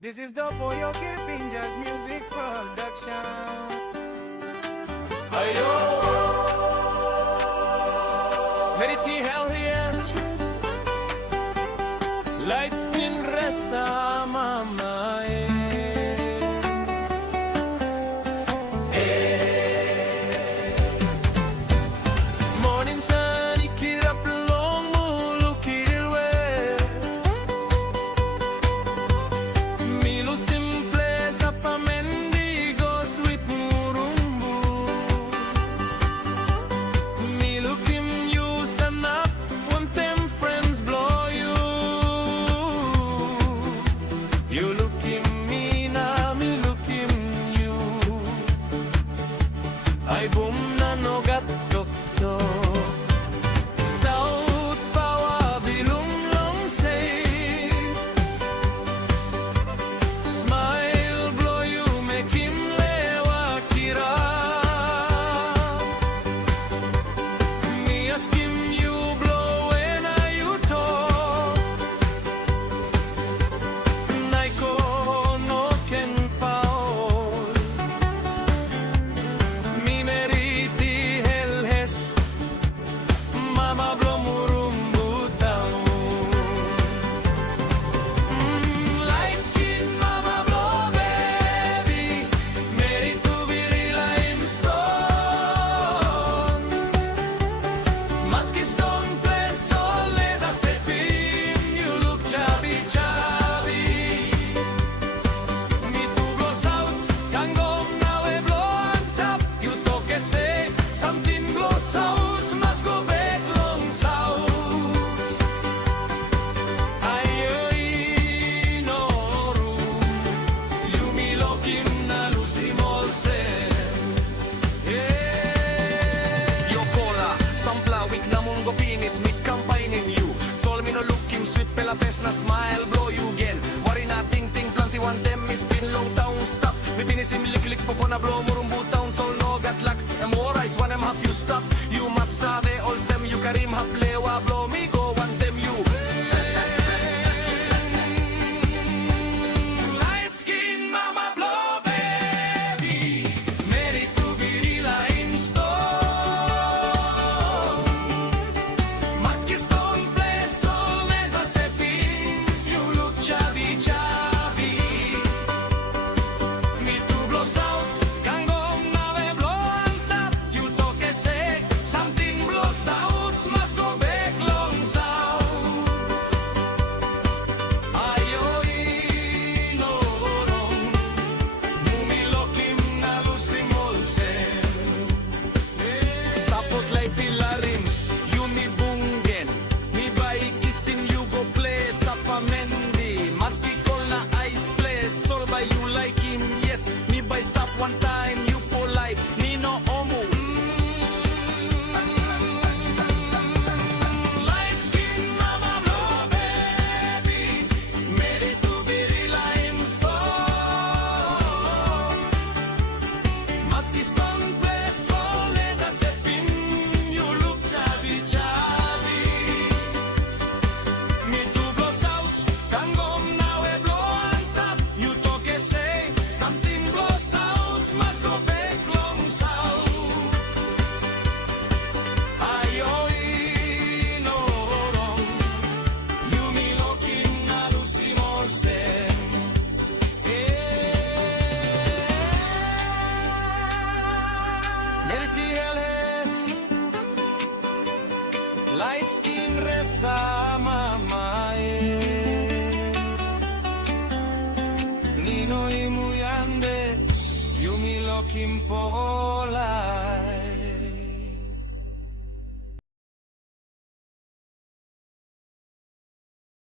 This is the Boyo Kirpinjas music production. Ayo, Verity Helias, light skin resa mamae. Morning sun, ikirap long mulu kilwe. Milo simple sa pamendigo, sweet murumbu. Milo kim you sanap, one them friends blow you. You look in me na, me look in you. Ay boom na no gatok to. South Pawa bilum long say. Smile blow you make him lewa kira. Me ask him you blow when you talk. Naiko no ken paol. Mi meriti helhes. Mama blow murumbu down. Light skin mama blow baby. Meri tu virila stone. Maski stone place soles a sepin. You look chubby chubby. Mi tu blow south. Kangom now we blow on top. You talk and say something blow south. Must go back long south. Ay, no room. You me looking na lusimol se. Yo cola, sampla, week na mong go pinis, meet campaigning you. Sol me no looking sweet, pelates na smile, blow you again. Wari na ting planti one them, is been long town stop. Me pinisim lik po na blow murumbu town, sol no got luck. I'm alright when I'm happy you stop. You must sabe, all sem you karim haplewa, blow me go one them you. Light skin mama blow baby. Meri tu virila stone. Maski stone place soles a sepin. You look chubby chubby. Mi tu blow south. Kangom na we blow on top. You talk and say something blow south. Must go back long south. Ayoy no rong. Mumilokim na lusimol sen. Sapos lay pilarin, you mi bungen. Mi bay kisin you go play sa pamendi. Maski call na ice place, sol by you like him yet. Mi bay stop one time, you polite, Nino Omu. Light skin mama blow baby. Meri tu virila stone. Maski stone place soles a sepin. You look chubby chubby. Mi tu blow south. Kangom na we blow on top. You talk and say something blow south. Must go back long south. Ayoy no rong. You mi looking na lusimol sen. Meriti Helhes, light skin resa mamae. Nino imuyande, you mi lokim pola.